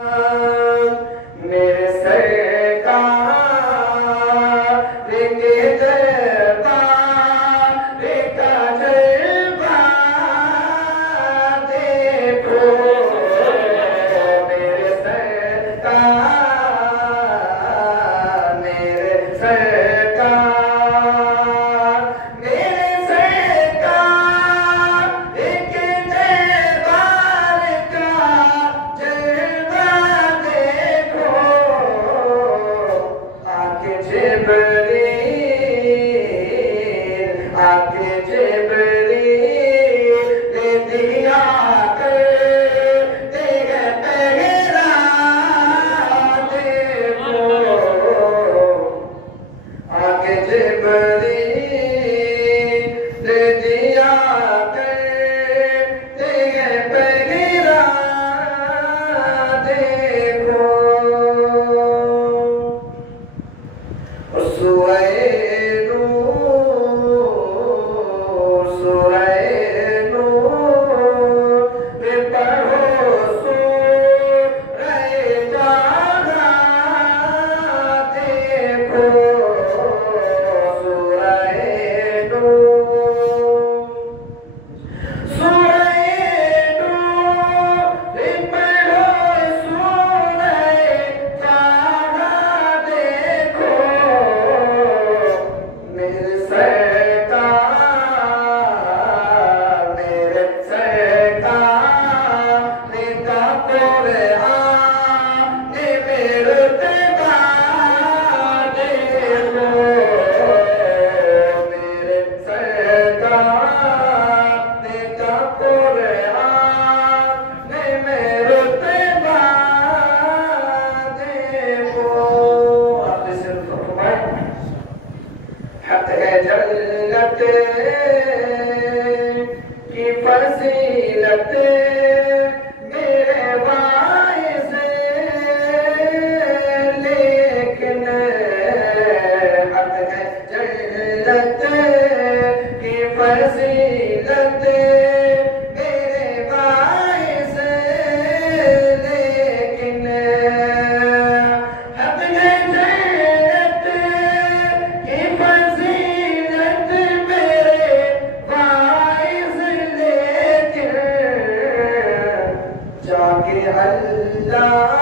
मेरे सरकार के दरबार का जलवा देखो। मेरे सरकार, मेरे सरकार, मेरे सरकार के दरबार का जलवा देखो। आके जिब्रील, आके जिब्रील ले दिया कर तेरे पहरा देखो। आके जिब्रील ले दिया कर तेरे पहरा देखो। सूरह नूर, सूरह नूर में पढ़ो सूरह ताहा देखो। सूरह नूर, सूरह नूर में पढ़ो सूरह ताहा देखो। मेरे सरकार, मेरे सरकार ने का कुरान ने मेरे तबाह देखो। मेरे सरकार ने का कुरान ने मेरे तबाह देखो। आपने सिर्फ हक है जन्नत की फजीलत मेरे भाई से, लेकिन हक है जन्नत की फजीलत मेरे भाई से, लेकिन हक है जन्नत की फजीलत मेरे भाई से, लेकिन जाके अल्लाह